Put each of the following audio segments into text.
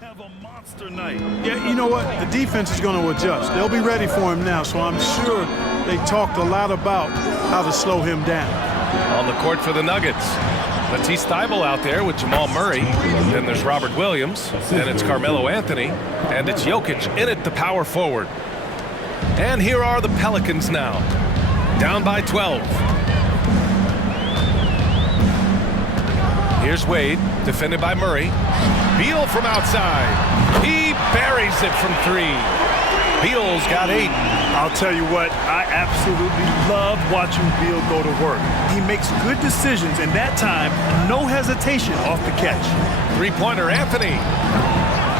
have a monster night. Yeah, you know what? The defense is going to adjust. They'll be ready for him now, so I'm sure they talked a lot about how to slow him down. On the court for the Nuggets, Matisse Thybulle out there with Jamal Murray. Then there's Robert Williams. Then it's Carmelo Anthony. And it's Jokic in it, the power forward. And here are the Pelicans now. Down by 12. Here's Wade, defended by Murray. Beal from outside. He buries it from three. Beal's got 8. I'll tell you what, I absolutely love watching Beal go to work. He makes good decisions, and that time, no hesitation off the catch. Three-pointer Anthony.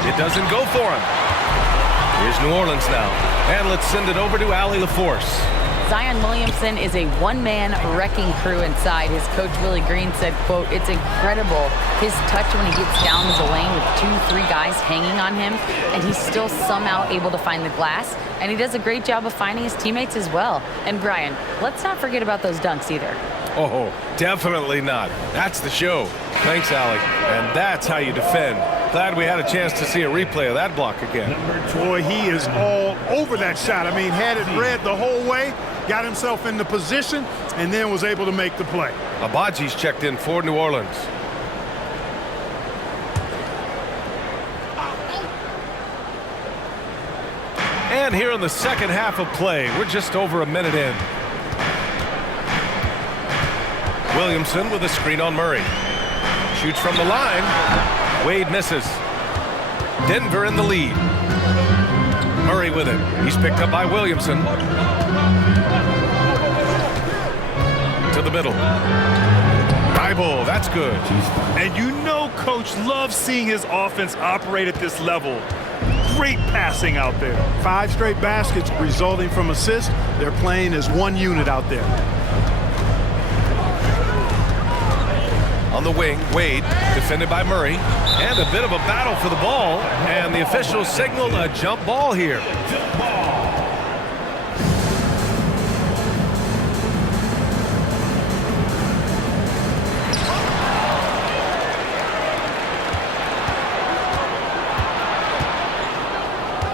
It doesn't go for him. Here's New Orleans now. And let's send it over to Allie LaForce. Zion Williamson is a one-man wrecking crew inside. His coach, Willie Green, said, quote, "It's incredible his touch when he gets down the lane with 2-3 guys hanging on him, and he's still somehow able to find the glass. And he does a great job of finding his teammates as well." And Brian, let's not forget about those dunks either. Oh, definitely not. That's the show. Thanks, Allie. And that's how you defend. Glad we had a chance to see a replay of that block again. Boy, he is all over that shot. I mean, had it read the whole way, got himself in the position, and then was able to make the play. Abaji's checked in for New Orleans. And here in the second half of play, we're just over a minute in. Williamson with a screen on Murray. Shoots from the line. Wade misses. Denver in the lead. Murray with it. He's picked up by Williamson. To the middle. Thybulle, that's good. And you know Coach loves seeing his offense operate at this level. Great passing out there. 5 straight baskets resulting from assists. They're playing as one unit out there. On the wing, Wade, defended by Murray. And a bit of a battle for the ball. And the officials signal a jump ball here.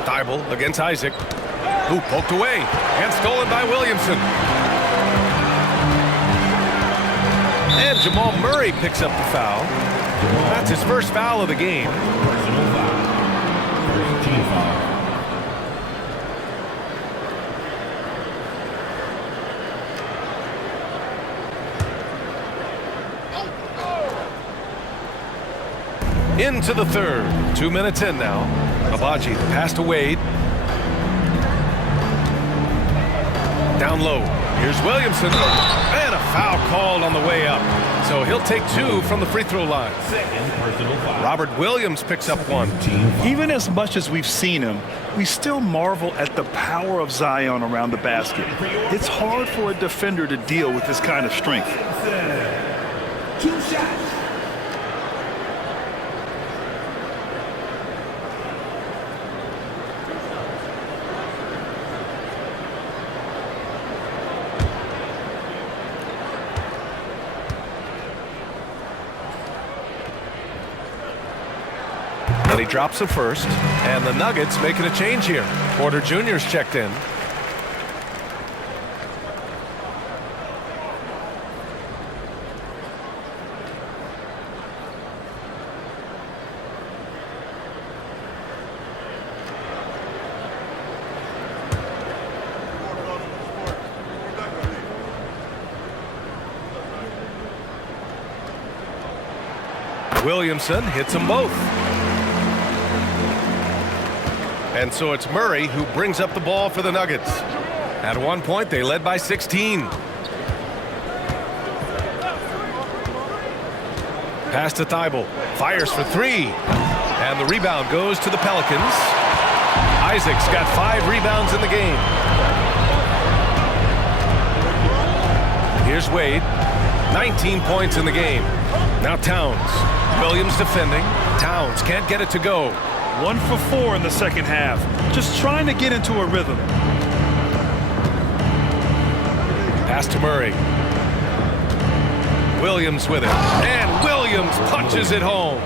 Thybulle against Isaac. Who poked away. And stolen by Williamson. And Jamal Murray picks up the foul. That's his first foul of the game. Into the third. 2 minutes in now. Abaji, the pass to Wade. Down low. Here's Williamson. And a foul called on the way up. So he'll take 2 from the free throw line. Robert Williams picks up 1. Even as much as we've seen him, we still marvel at the power of Zion around the basket. It's hard for a defender to deal with this kind of strength. 2 shots. He drops the first, and the Nuggets making a change here. Porter Jr.'s checked in. Williamson hits them both. And so it's Murray who brings up the ball for the Nuggets. At one point, they led by 16. Pass to Thybulle. Fires for 3. And the rebound goes to the Pelicans. Isaac's got 5 rebounds in the game. Here's Wade. 19 points in the game. Now Towns. Williams defending. Towns can't get it to go. 1 for 4 in the second half. Just trying to get into a rhythm. Pass to Murray. Williams with it. And Williams punches it home.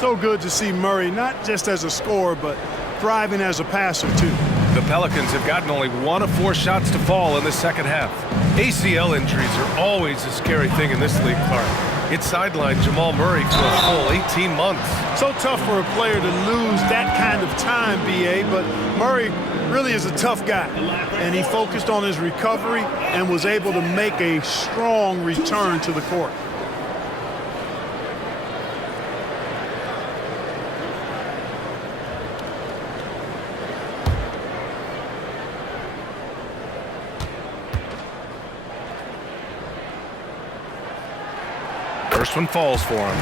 So good to see Murray, not just as a scorer, but thriving as a passer, too. The Pelicans have gotten only 1 of 4 shots to fall in the second half. ACL injuries are always a scary thing in this league, Clark. It sidelined Jamal Murray for a full 18 months. So tough for a player to lose that kind of time, B.A., but Murray really is a tough guy. And he focused on his recovery and was able to make a strong return to the court. First one falls for him.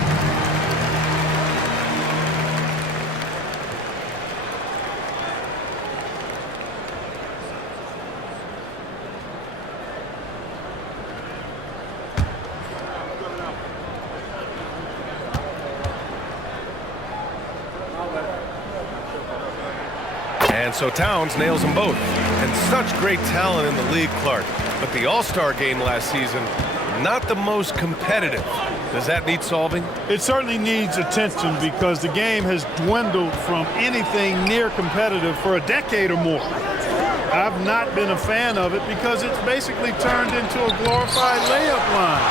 And so Towns nails them both. And such great talent in the league, Clark. But the All-Star game last season, not the most competitive. Does that need solving? It certainly needs attention because the game has dwindled from anything near competitive for a decade or more. I've not been a fan of it because it's basically turned into a glorified layup line.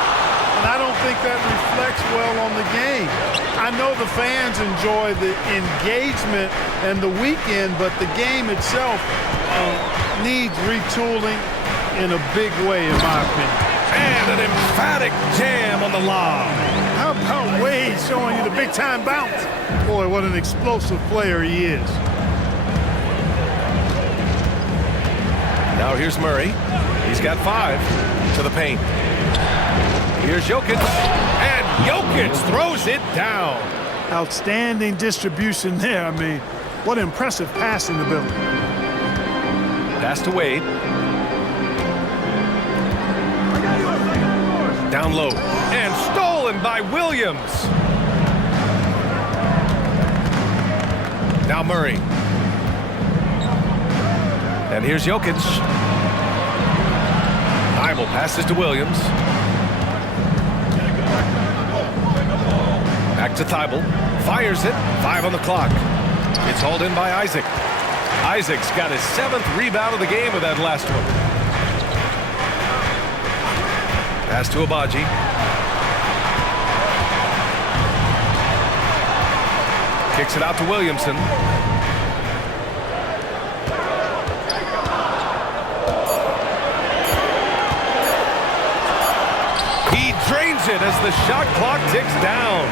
And I don't think that reflects well on the game. I know the fans enjoy the engagement and the weekend, but the game itself needs retooling in a big way, in my opinion. And an emphatic jam on the lob. How about Wade showing you the big-time bounce? Boy, what an explosive player he is. Now here's Murray. He's got 5 to the paint. Here's Jokic. And Jokic throws it down. Outstanding distribution there. I mean, what impressive passing ability. Pass to Wade. Down low. And stolen by Williams. Now Murray. And here's Jokic. Thibault passes to Williams. Back to Thibault. Fires it. 5 on the clock. It's hauled in by Isaac. Isaac's got his 7th rebound of the game with that last one. Pass to Abaji. Kicks it out to Williamson. He drains it as the shot clock ticks down.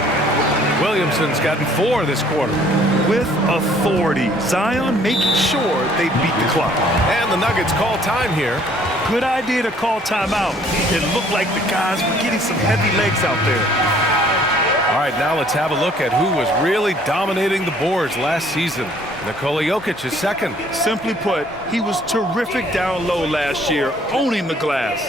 Williamson's gotten 4 this quarter. With authority, Zion making sure they beat the clock. And the Nuggets call time here. Good idea to call timeout. It looked like the guys were getting some heavy legs out there. All right, now let's have a look at who was really dominating the boards last season. Nikola Jokic is second. Simply put, he was terrific down low last year, owning the glass.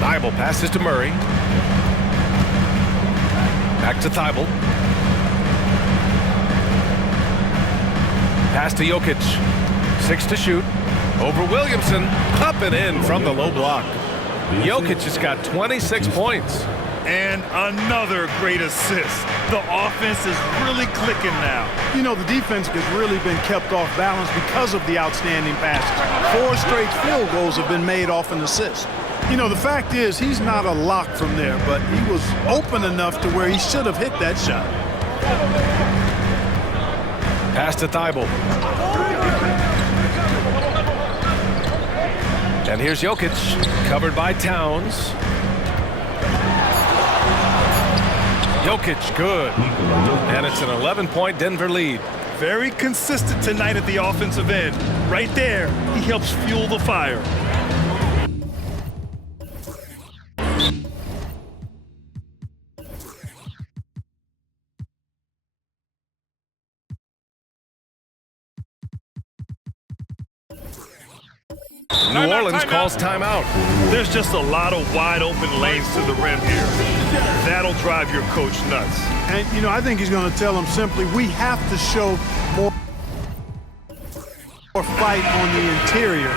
Thibault passes to Murray. Back to Thibault. Pass to Jokic. 6 to shoot. Over Williamson. Up and in from the low block. Jokic has got 26 points. And another great assist. The offense is really clicking now. You know, the defense has really been kept off balance because of the outstanding passes. 4 straight field goals have been made off an assist. You know, the fact is he's not a lock from there, but he was open enough to where he should have hit that shot. Pass to Thibault. And here's Jokic, covered by Towns. Jokic, good. And it's an 11-point Denver lead. Very consistent tonight at the offensive end. Right there, he helps fuel the fire. New Orleans calls timeout. There's just a lot of wide open lanes to the rim here. That'll drive your coach nuts. And, you know, I think he's going to tell them simply, we have to show more fight on the interior.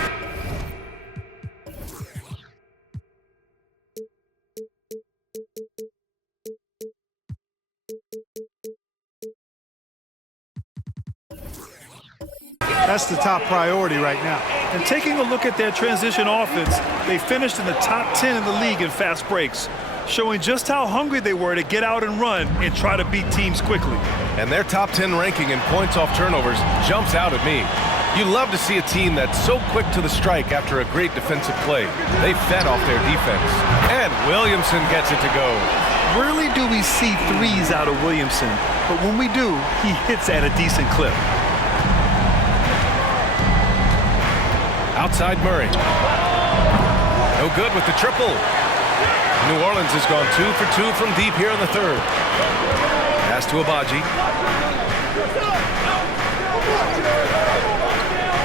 That's the top priority right now. And taking a look at their transition offense, they finished in the top 10 in the league in fast breaks, showing just how hungry they were to get out and run and try to beat teams quickly. And their top 10 ranking in points off turnovers jumps out at me. You love to see a team that's so quick to the strike after a great defensive play. They fed off their defense. And Williamson gets it to go. Rarely do we see threes out of Williamson, but when we do, he hits at a decent clip. Outside Murray. No good with the triple. New Orleans has gone 2 for 2 from deep here in the third. Pass to Abaji.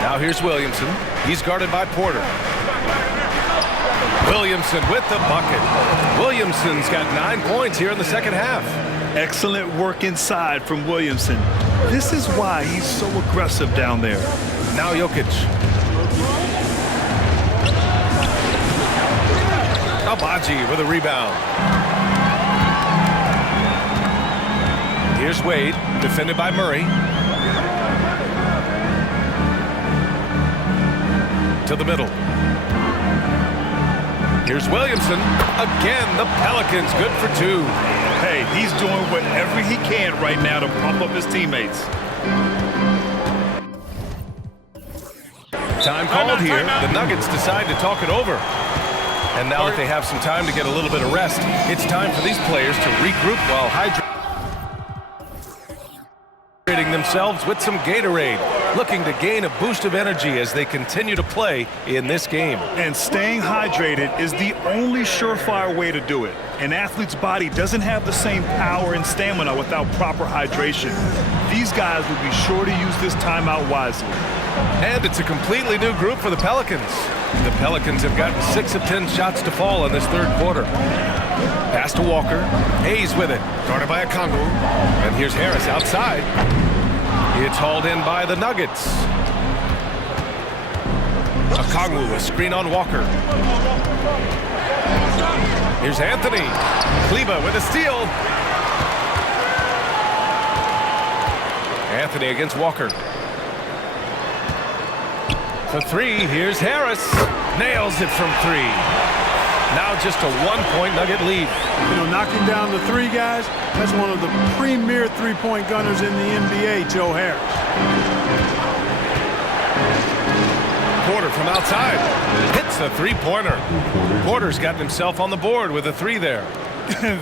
Now here's Williamson. He's guarded by Porter. Williamson with the bucket. Williamson's got 9 points here in the second half. Excellent work inside from Williamson. This is why he's so aggressive down there. Now Jokic. Abaji with a rebound. Here's Wade, defended by Murray. To the middle. Here's Williamson. Again, the Pelicans good for 2. Hey, he's doing whatever he can right now to pump up his teammates. Time called here. The Nuggets decide to talk it over. And now that they have some time to get a little bit of rest, it's time for these players to regroup while hydrating themselves with some Gatorade, looking to gain a boost of energy as they continue to play in this game. And staying hydrated is the only surefire way to do it. An athlete's body doesn't have the same power and stamina without proper hydration. These guys will be sure to use this timeout wisely. And it's a completely new group for the Pelicans. The Pelicans have gotten 6 of 10 shots to fall in this third quarter. Pass to Walker. Hayes with it. Guarded by Okongwu. And here's Harris outside. It's hauled in by the Nuggets. Okongwu, a screen on Walker. Here's Anthony. Kleba with a steal. Anthony against Walker. For 3, here's Harris. Nails it from 3. Now just a 1-point Nugget lead. You know, knocking down the 3 guys, that's one of the premier three-point gunners in the NBA, Joe Harris. Porter from outside. Hits the three-pointer. Porter's gotten himself on the board with a 3 there.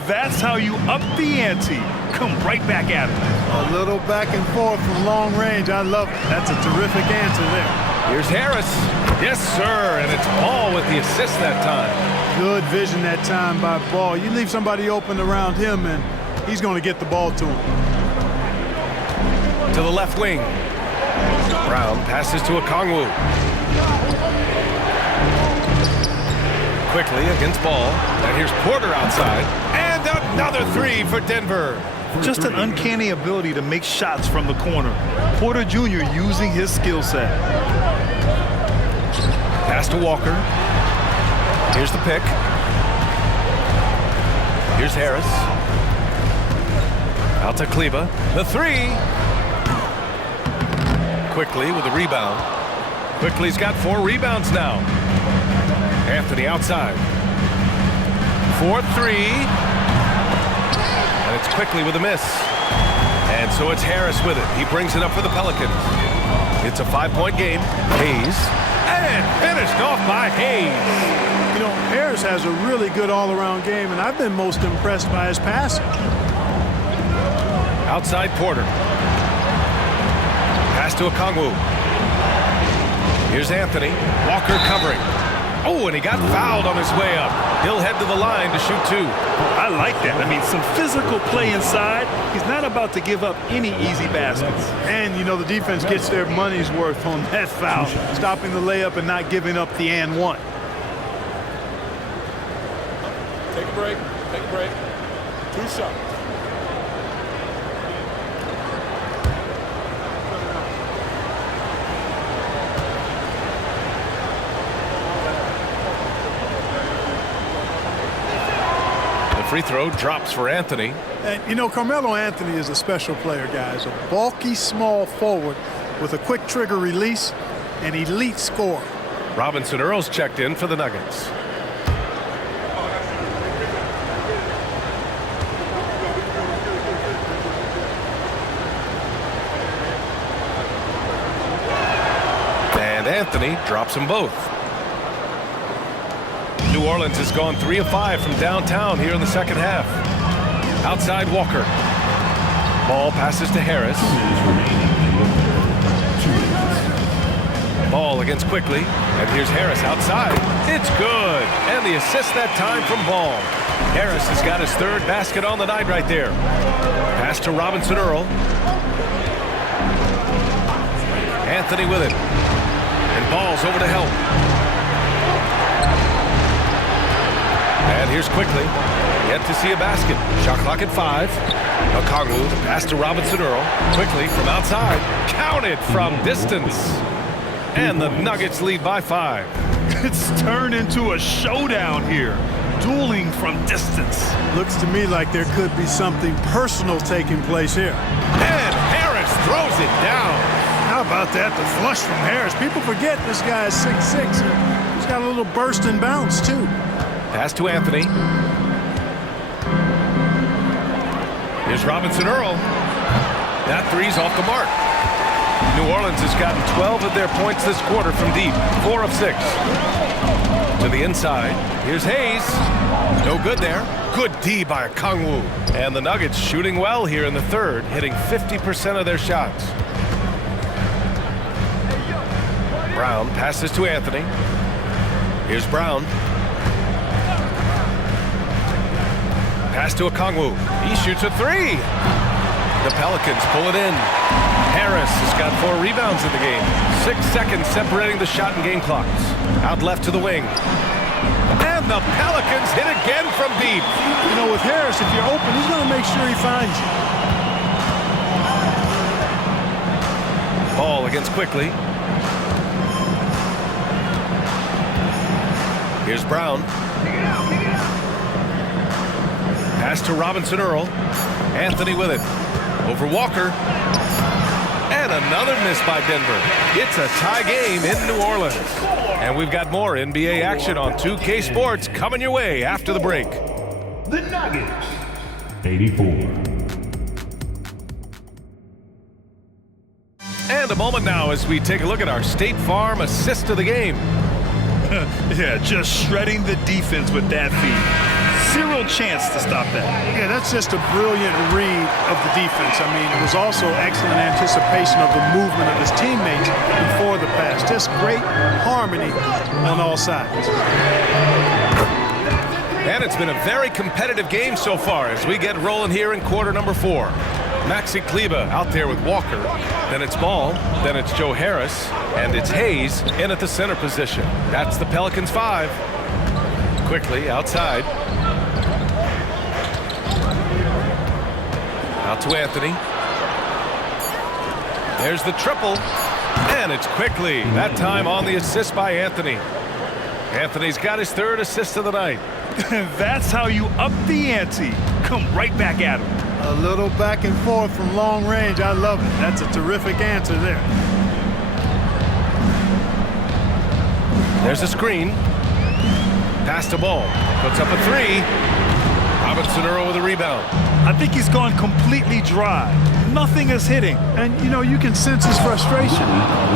That's how you up the ante. Come right back at him. A little back and forth from long range. I love it. That's a terrific answer there. Here's Harris. Yes, sir. And it's Ball with the assist that time. Good vision that time by Ball. You leave somebody open around him, and he's going to get the ball to him. To the left wing. Brown passes to Okongwu. Quickly against Ball. And here's Porter outside. And another 3 for Denver. Just an uncanny ability to make shots from the corner. Porter Jr. using his skill set. Pass to Walker. Here's the pick. Here's Harris. Out to Kleba. The 3. Quickly with a rebound. Quickly's got 4 rebounds now. Anthony outside. 4-3. And it's Quickly with a miss. And so it's Harris with it. He brings it up for the Pelicans. It's a 5-point game. Hayes. And finished off by Hayes. You know, Harris has a really good all-around game, and I've been most impressed by his passing. Outside Porter. Pass to Okongwu. Here's Anthony. Walker covering. Oh, and he got fouled on his way up. He'll head to the line to shoot 2. I like that. I mean, some physical play inside. He's not about to give up any easy baskets. And, you know, the defense gets their money's worth on that foul, stopping the layup and not giving up the and one. Take a break. Take a break. 2 shots. Free throw drops for Anthony. And, you know, Carmelo Anthony is a special player, guys. A bulky, small forward with a quick trigger release, an elite scorer. Robinson Earl's checked in for the Nuggets. And Anthony drops them both. New Orleans has gone 3 of 5 from downtown here in the second half. Outside Walker. Ball passes to Harris. Ball against Quickly. And here's Harris outside. It's good. And the assist that time from Ball. Harris has got his 3rd basket on the night right there. Pass to Robinson Earl. Anthony with it. And Ball's over to help. And here's Quickly. Yet to see a basket. Shot clock at 5. Okongwu, the pass to Robinson Earl. Quickly from outside. Counted from distance. And the Nuggets lead by 5. It's turned into a showdown here. Dueling from distance. Looks to me like there could be something personal taking place here. And Harris throws it down. How about that? The flush from Harris. People forget this guy is 6'6". And he's got a little burst and bounce, too. Pass to Anthony. Here's Robinson Earl. That three's off the mark. New Orleans has gotten 12 of their points this quarter from deep. 4 of 6. To the inside. Here's Hayes. No good there. Good D by Okongwu. And the Nuggets shooting well here in the 3rd, hitting 50% of their shots. Brown passes to Anthony. Here's Brown. Pass to Okongwu. He shoots a 3. The Pelicans pull it in. Harris has got 4 rebounds in the game. 6 seconds separating the shot and game clocks. Out left to the wing. And the Pelicans hit again from deep. You know, with Harris, if you're open, he's going to make sure he finds you. Ball against Quickly. Here's Brown. Pass to Robinson Earl. Anthony with it. Over Walker. And another miss by Denver. It's a tie game in New Orleans. And we've got more NBA action on 2K Sports coming your way after the break. The Nuggets. 84. And a moment now as we take a look at our State Farm assist of the game. Yeah, just shredding the defense with that feed. Zero chance to stop that. Yeah, that's just a brilliant read of the defense. I mean, it was also excellent anticipation of the movement of his teammates before the pass. Just great harmony on all sides. And it's been a very competitive game so far as we get rolling here in quarter number 4. Maxi Kleba out there with Walker. Then it's Ball. Then it's Joe Harris. And it's Hayes in at the center position. That's the Pelicans 5. Quickly outside. Out to Anthony. There's the triple. And it's Quickly. That time on the assist by Anthony. Anthony's got his 3rd assist of the night. That's how you up the ante. Come right back at him. A little back and forth from long range. I love it. That's a terrific answer there. There's a screen. Pass to Ball. Puts up a 3. Robinson Earl with a rebound. I think he's gone completely dry. Nothing is hitting. And, you know, you can sense his frustration.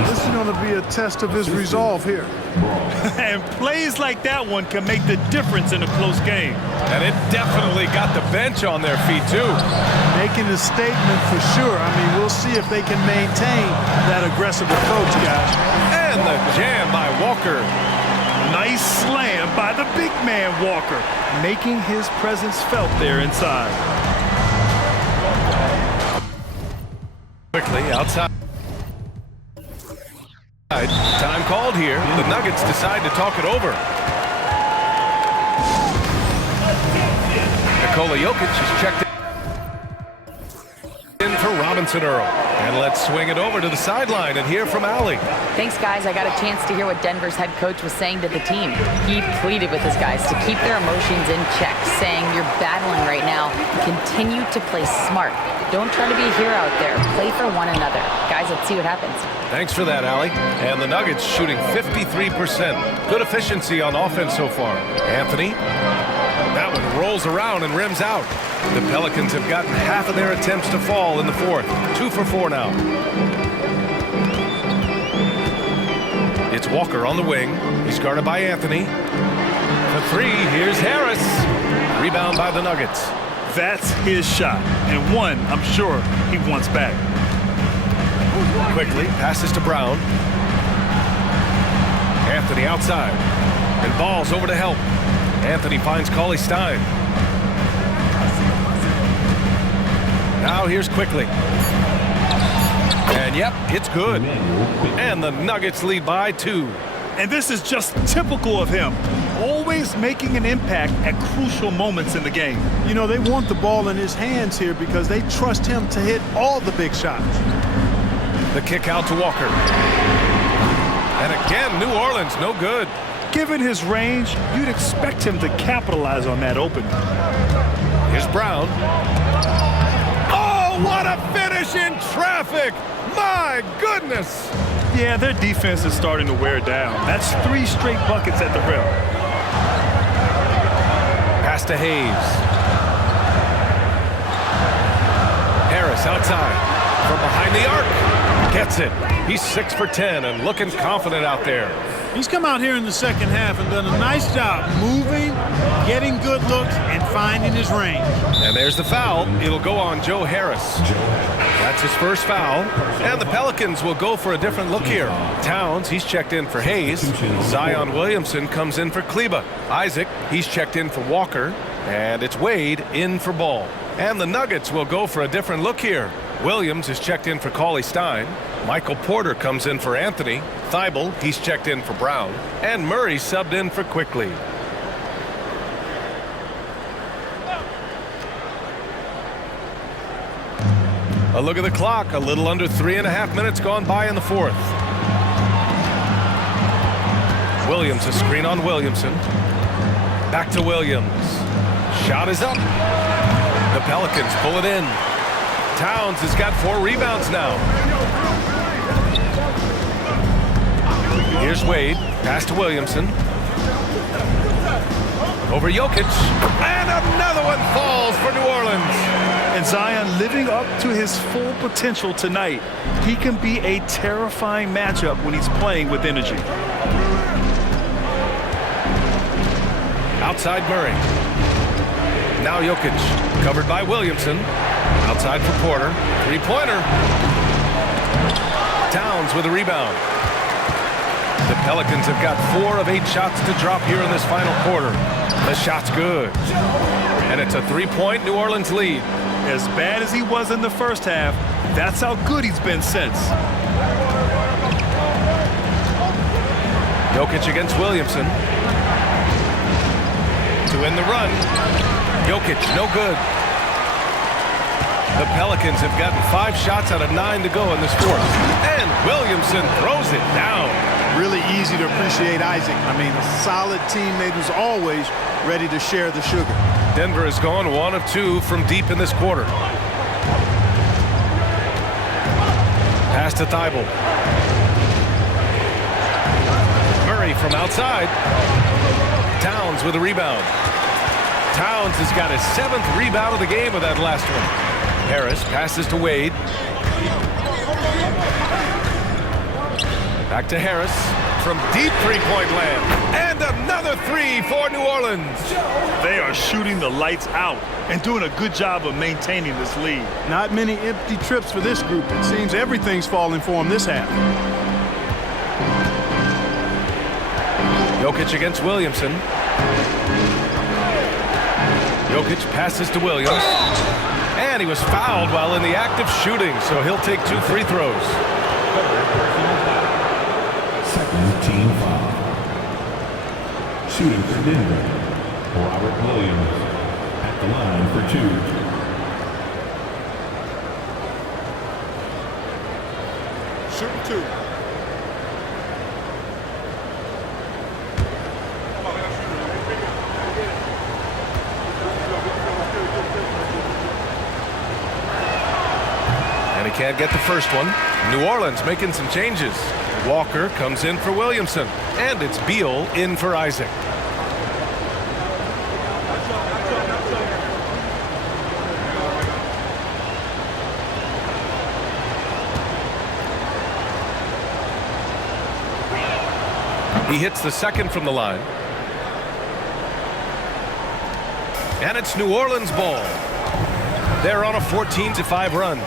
This is going to be a test of his resolve here. And plays like that one can make the difference in a close game. And it definitely got the bench on their feet, too. Making a statement for sure. I mean, we'll see if they can maintain that aggressive approach, guys. And the jam by Walker. Nice slam by the big man Walker, making his presence felt there inside. Quickly outside. Time called here. The Nuggets decide to talk it over. Nikola Jokic is checked in for Robinson Earl. And let's swing it over to the sideline and hear from Allie. Thanks, guys. I got a chance to hear what Denver's head coach was saying to the team. He pleaded with his guys to keep their emotions in check, saying, you're battling right now. Continue to play smart. Don't try to be a hero out there. Play for one another. Guys, let's see what happens. Thanks for that, Allie. And the Nuggets shooting 53%. Good efficiency on offense so far. Anthony. That one rolls around and rims out. The Pelicans have gotten half of their attempts to fall in the fourth. 2 for 4 now. It's Walker on the wing. He's guarded by Anthony. For 3, here's Harris. Rebound by the Nuggets. That's his shot, and one I'm sure he wants back. Quickly passes to Brown. Anthony outside. And balls over to help. Anthony finds Cauley Stein. Now here's Quickly. And yep, it's good. And the Nuggets lead by 2. And this is just typical of him. Always making an impact at crucial moments in the game. You know, they want the ball in his hands here because they trust him to hit all the big shots. The kick out to Walker. And again, New Orleans, no good. Given his range, you'd expect him to capitalize on that opening. Here's Brown. Oh, what a finish in traffic! My goodness! Yeah, their defense is starting to wear down. That's 3 straight buckets at the rim. Pass to Hayes. Harris outside. From behind the arc. Gets it. He's 6 for 10 and looking confident out there. He's come out here in the second half and done a nice job moving, getting good looks, and finding his range. And there's the foul. It'll go on Joe Harris. That's his first foul. And the Pelicans will go for a different look here. Towns, he's checked in for Hayes. Zion Williamson comes in for Kleba. Isaac, he's checked in for Walker. And it's Wade in for Ball. And the Nuggets will go for a different look here. Williams is checked in for Cauley Stein. Michael Porter comes in for Anthony. Thibault, he's checked in for Brown. And Murray subbed in for Quickly. A look at the clock. A little under 3.5 minutes gone by in the fourth. Williams, a screen on Williamson. Back to Williams. Shot is up. The Pelicans pull it in. Towns has got 4 rebounds now. Here's Wade. Pass to Williamson. Over Jokic. And another one falls for New Orleans. And Zion living up to his full potential tonight. He can be a terrifying matchup when he's playing with energy. Outside Murray. Now Jokic. Covered by Williamson. Outside for Porter. 3-pointer. Towns with a rebound. The Pelicans have got 4 of 8 shots to drop here in this final quarter. The shot's good. And it's a 3-point New Orleans lead. As bad as he was in the first half, that's how good he's been since. Jokic against Williamson. To end the run. Jokic, no good. The Pelicans have gotten 5 shots out of 9 to go in this fourth. And Williamson throws it down. Really easy to appreciate Isaac. I mean, a solid teammate who's always ready to share the sugar. Denver has gone 1 of 2 from deep in this quarter. Pass to Thibault. Murray from outside. Towns with a rebound. Towns has got his 7th rebound of the game with that last one. Harris passes to Wade. Back to Harris from deep 3-point land. And another 3 for New Orleans. They are shooting the lights out and doing a good job of maintaining this lead. Not many empty trips for this group. It seems everything's falling for them this half. Jokic against Williamson. Jokic passes to Williams. And he was fouled while in the act of shooting, so he'll take 2 free throws. Second team foul. Shooting for Denver, Robert Williams at the line for 2. Shooting 2. And he can't get the first one. New Orleans making some changes. Walker comes in for Williamson. And it's Beal in for Isaac. He hits the second from the line. And it's New Orleans ball. They're on a 14-5 run.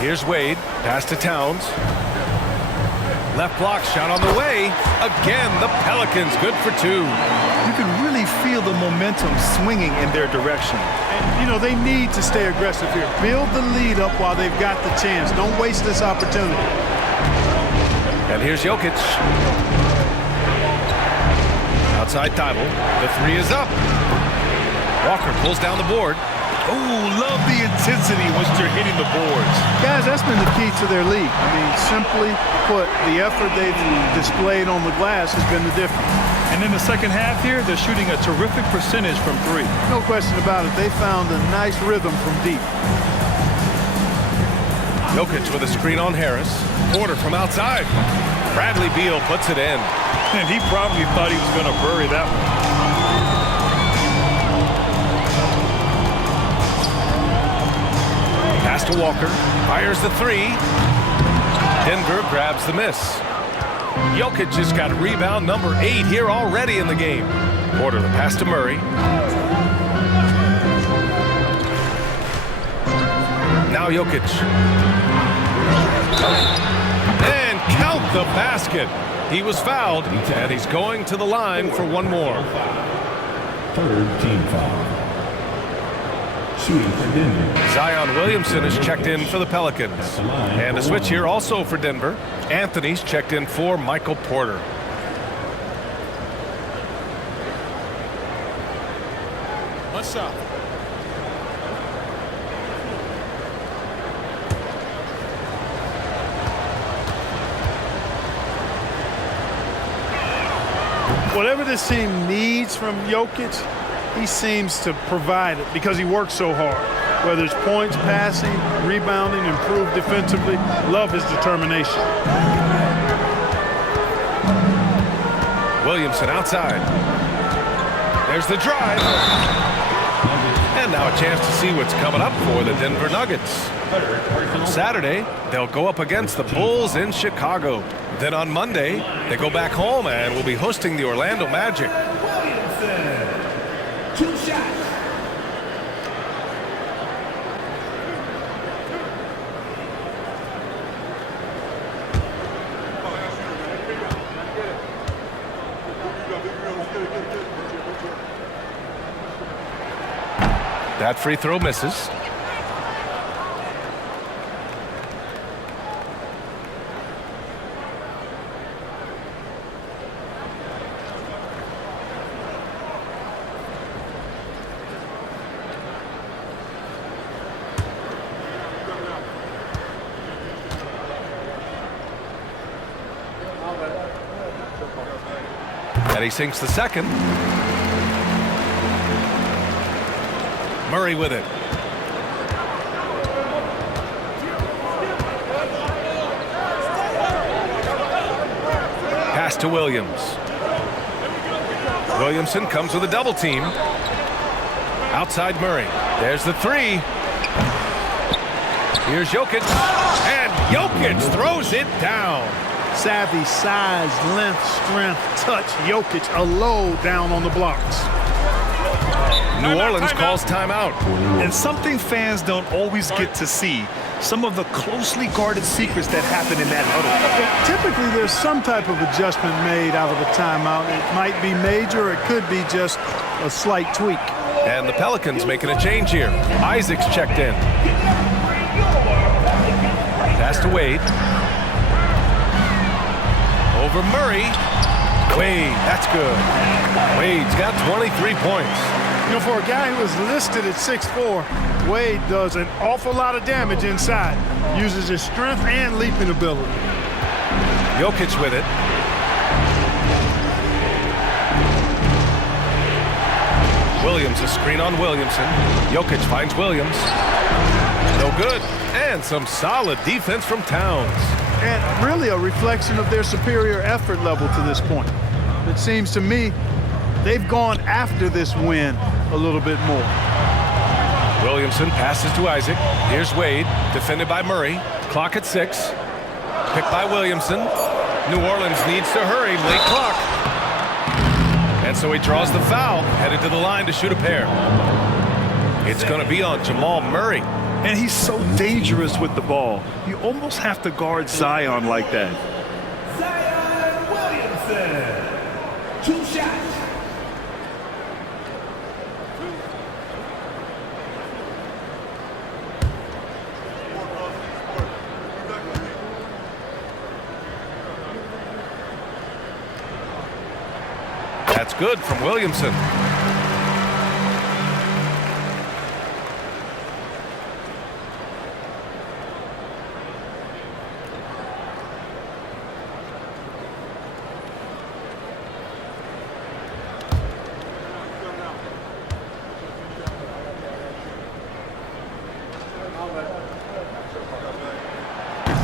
Here's Wade, pass to Towns. Left block shot on the way. Again, the Pelicans good for 2. You can really feel the momentum swinging in their direction. And, you know, they need to stay aggressive here. Build the lead up while they've got the chance. Don't waste this opportunity. And here's Jokic. Outside Thibault. The 3 is up. Walker pulls down the board. Oh, love the intensity once you're hitting the boards. Guys, that's been the key to their lead. I mean, simply put, the effort they've displayed on the glass has been the difference. And in the second half here, they're shooting a terrific percentage from 3. No question about it. They found a nice rhythm from deep. Jokic with a screen on Harris. Porter from outside. Bradley Beal puts it in. And he probably thought he was going to bury that one. Pass to Walker. Fires the 3. Denver grabs the miss. Jokic has got rebound number 8 here already in the game. Porter the pass to Murray. Now Jokic. And count the basket. He was fouled, and he's going to the line for 1 more. Third team foul. Shooting for Denver. Zion Williamson is checked in for the Pelicans. And a switch here also for Denver. Anthony's checked in for Michael Porter. One shot. Whatever this team needs from Jokic, he seems to provide it because he works so hard. Whether it's points, passing, rebounding, improved defensively, love his determination. Williamson outside. There's the drive. And now a chance to see what's coming up for the Denver Nuggets. On Saturday, they'll go up against the Bulls in Chicago. Then on Monday, they go back home and will be hosting the Orlando Magic. Williamson. 2 shots. That free throw misses. And he sinks the second. Murray with it. Pass to Williams. Williamson comes with a double team. Outside Murray. There's the 3. Here's Jokic. And Jokic throws it down. Savvy, size, length, strength, touch. Jokic a low down on the blocks. New Orleans calls timeout. And something fans don't always get to see, some of the closely guarded secrets that happen in that huddle. Typically, there's some type of adjustment made out of a timeout. It might be major, or it could be just a slight tweak. And the Pelicans making a change here. Isaac's checked in. Pass to Wade. Over Murray. Wade, that's good. Wade's got 23 points. You know, for a guy who is listed at 6'4", Wade does an awful lot of damage inside. Uses his strength and leaping ability. Jokic with it. Williams, a screen on Williamson. Jokic finds Williams. No good. And some solid defense from Towns. And really a reflection of their superior effort level to this point. It seems to me they've gone after this win a little bit more. Williamson passes to Isaac. Here's Wade, defended by Murray. Clock at 6. Picked by Williamson. New Orleans needs to hurry. Late clock. And so he draws the foul, headed to the line to shoot a pair. It's going to be on Jamal Murray. And he's so dangerous with the ball. You almost have to guard Zion like that. Zion Williamson. 2 shots. That's good from Williamson.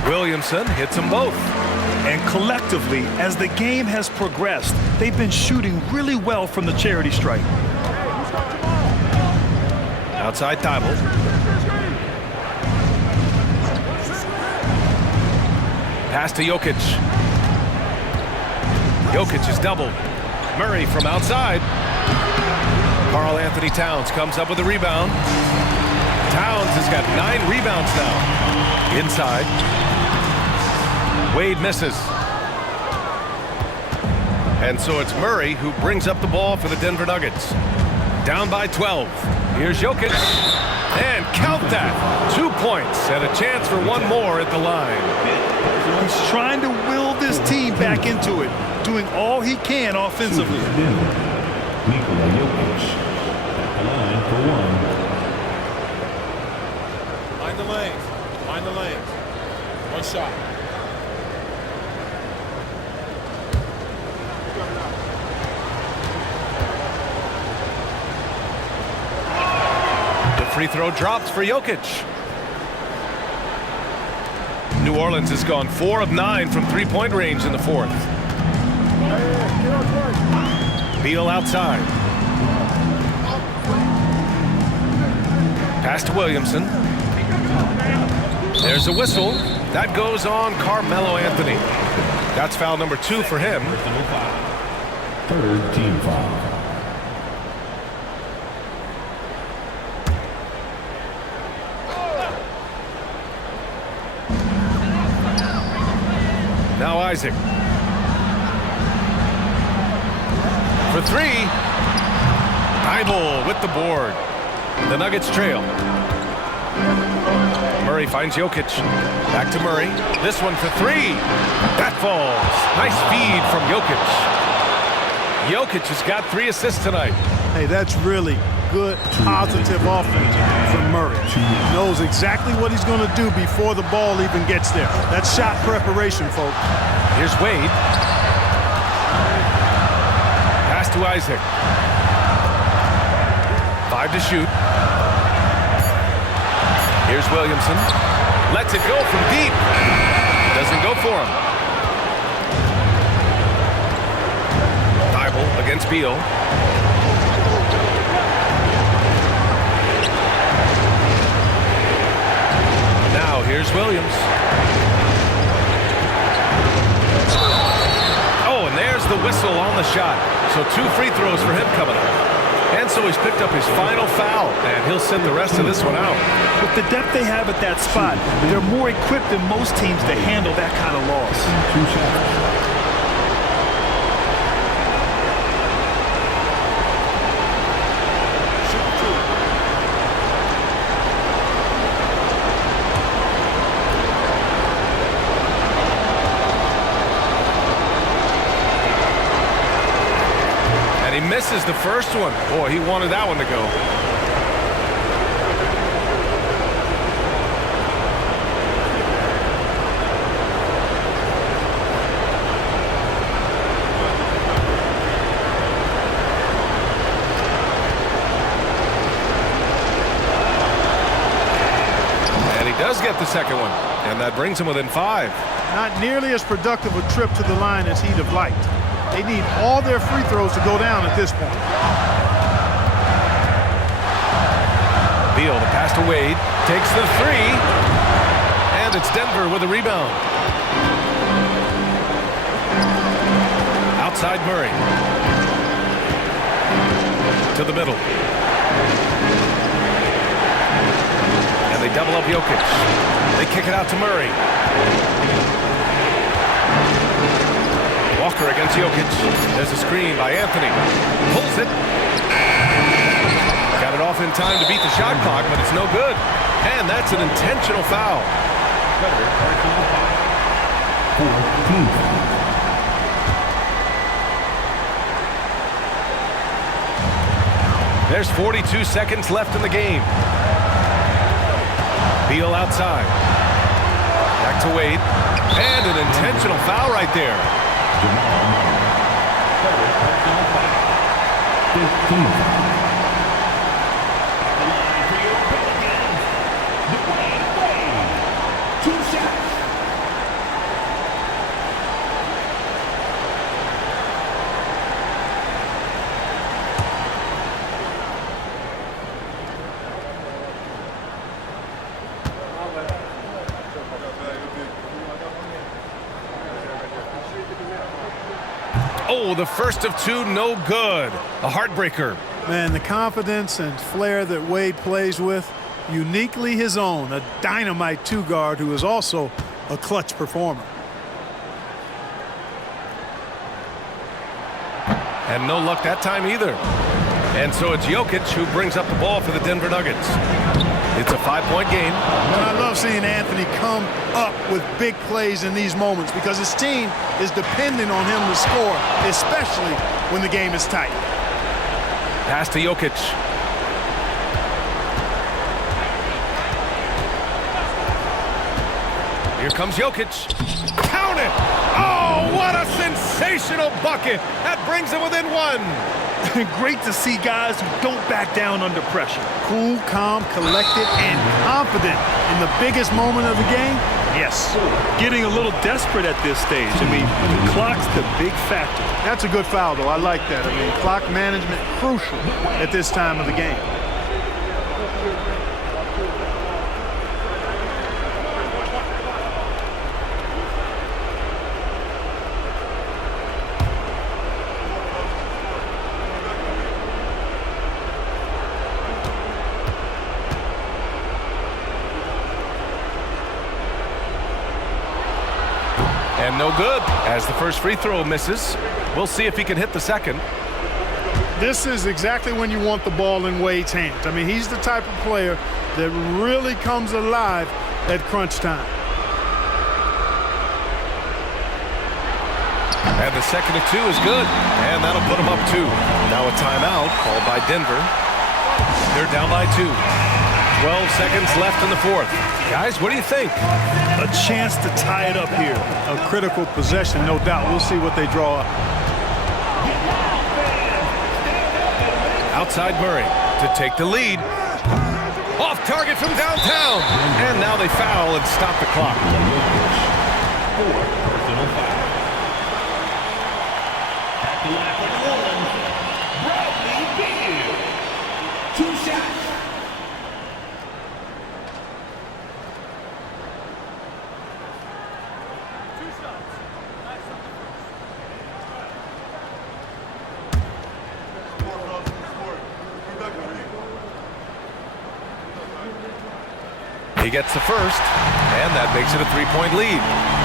Williamson hits them both. And collectively, as the game has progressed, they've been shooting really well from the charity stripe. Outside Thibault. Pass to Jokic. Jokic is doubled. Murray from outside. Karl Anthony Towns comes up with a rebound. Towns has got 9 rebounds now. Inside. Wade misses. And so it's Murray who brings up the ball for the Denver Nuggets. Down by 12. Here's Jokic. And count that. 2 points and a chance for one more at the line. He's trying to will this team back into it, doing all he can offensively. Nikola Jokic at the line for 1. Mind the lanes. Mind the lanes. 1 shot. Free throw drops for Jokic. New Orleans has gone 4 of 9 from three-point range in the 4th. Beal outside. Pass to Williamson. There's a whistle. That goes on Carmelo Anthony. That's foul number 2 for him. 3rd team foul. Now Isaac. For 3. Thibault with the board. The Nuggets trail. Murray finds Jokic. Back to Murray. This one for 3. That falls. Nice feed from Jokic. Jokic has got 3 assists tonight. Hey, that's really good, positive offense from Murray. He knows exactly what he's going to do before the ball even gets there. That's shot preparation, folks. Here's Wade. Pass to Isaac. 5 to shoot. Here's Williamson. Lets it go from deep. Doesn't go for him. Thibault against Beal. Now here's Williams. Oh, and there's the whistle on the shot. So 2 free throws for him coming up. And so he's picked up his final foul, and he'll sit the rest of this one out. With the depth they have at that spot, they're more equipped than most teams to handle that kind of loss. 2 shots. And he misses the first one. Boy, he wanted that one to go. And he does get the second one. And that brings him within 5. Not nearly as productive a trip to the line as he'd have liked. They need all their free throws to go down at this point. Beal, the pass to Wade, takes the 3, and it's Denver with a rebound. Outside Murray. To the middle. And they double up Jokic. They kick it out to Murray. Walker against Jokic. There's a screen by Anthony. Pulls it. Got it off in time to beat the shot clock, but it's no good. And that's an intentional foul. 14. There's 42 seconds left in the game. Beal outside. Back to Wade. And an intentional foul right there. 15. Oh, the first of 2, no good. A heartbreaker. Man, the confidence and flair that Wade plays with, uniquely his own. A dynamite 2-guard who is also a clutch performer. And no luck that time either. And so it's Jokic who brings up the ball for the Denver Nuggets. It's a 5-point game. And I love seeing Anthony come up with big plays in these moments because his team is depending on him to score, especially when the game is tight. Pass to Jokic. Here comes Jokic. Count it! Oh, what a sensational bucket! That brings him within 1. Great to see guys who don't back down under pressure. Cool, calm, collected, and confident in the biggest moment of the game. Yes. Getting a little desperate at this stage. I mean, the clock's the big factor. That's a good foul, though. I like that. I mean, clock management crucial at this time of the game. And no good, as the first free throw misses. We'll see if he can hit the second. This is exactly when you want the ball in Wade's hands. I mean, he's the type of player that really comes alive at crunch time. And the second of 2 is good. And that'll put him up 2. Now a timeout called by Denver. They're down by 2. 12 seconds left in the 4th. Guys, what do you think? A chance to tie it up here. A critical possession, no doubt. We'll see what they draw up. Outside Murray to take the lead. Off target from downtown. And now they foul and stop the clock. 4 personal fouls. At the line for the Bradley Beal. 2 shots. gets the first, and that makes it a 3-point lead.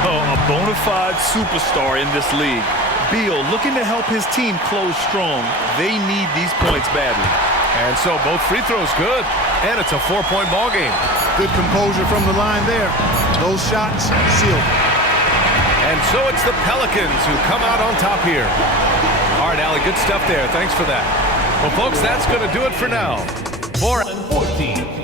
Oh, a bona fide superstar in this league. Beal looking to help his team close strong. They need these points badly. And so both free throws good, and it's a 4-point ball game. Good composure from the line there. Those shots sealed. And so it's the Pelicans who come out on top here. All right, Allie, good stuff there. Thanks for that. Well, folks, that's going to do it for now. For 14.